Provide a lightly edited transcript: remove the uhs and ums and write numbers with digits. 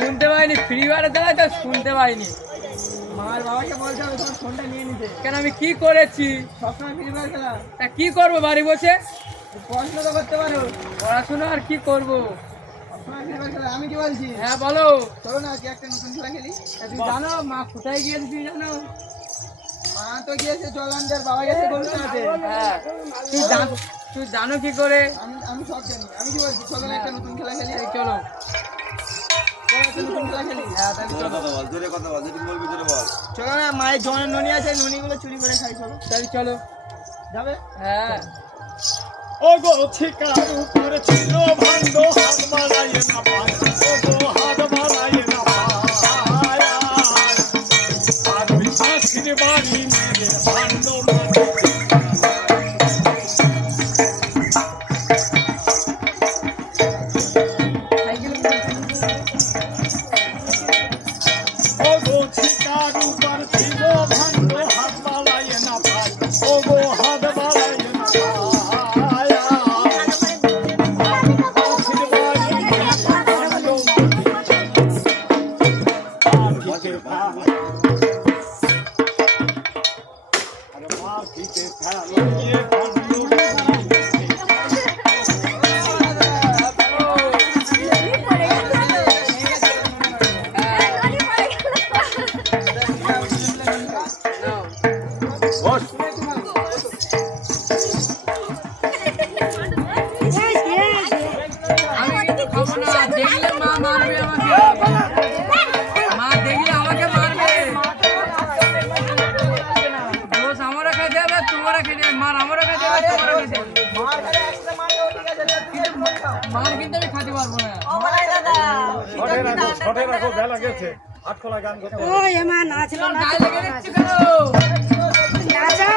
শুনতে পাইনি, ফ্রি ফায়ারে দেয় তো শুনতে পাইনি। মার বাবাকে বলতে হবে তোমার ফোনটা নিয়ে নিতে। কেন আমি কি করেছি? সবসময় ফ্রি ফায়ার খেলা। তা কি করবো বাড়ি বসে? পড়াশোনা তো করতে পারো। পড়াশোনা আর কি করবো? সবসময় ফ্রি ফায়ার খেলা। আমি কি বলছি? হ্যাঁ বলো। চলো না আজকে একটা নতুন খেলা খেলি। তুমি জানো মা কোথায় গিয়েছে? তুমি জানো? মা তো গিয়েছে জলান্ডার, বাবা গেছে কলকাতাতে। হ্যাঁ তুই জানো কি করে? আমি সব জানি। আমি কি বলছি চলো না একটা নতুন খেলা খেলি। চলো চলো না, মায়ের জনের ননি আছে, ননিগুলো চুরি করে খাই। চলো তাহলে চলো যাবে। হ্যাঁ ও গো ঠিকার উপরে ছিল ভান্ড, হাত বাড়াইয়ে না পায়, ও গো হাত বাড়াইয়ে না পায়, আর ওই শাশুড়ির বাড়ি মেরে ভান্ড মার কিন্তু আমি খাতে পারবো না। আট খোলা গান করতে ও এমা নাচ গায়ে লেগে দিচ্ছি কেন? নাচা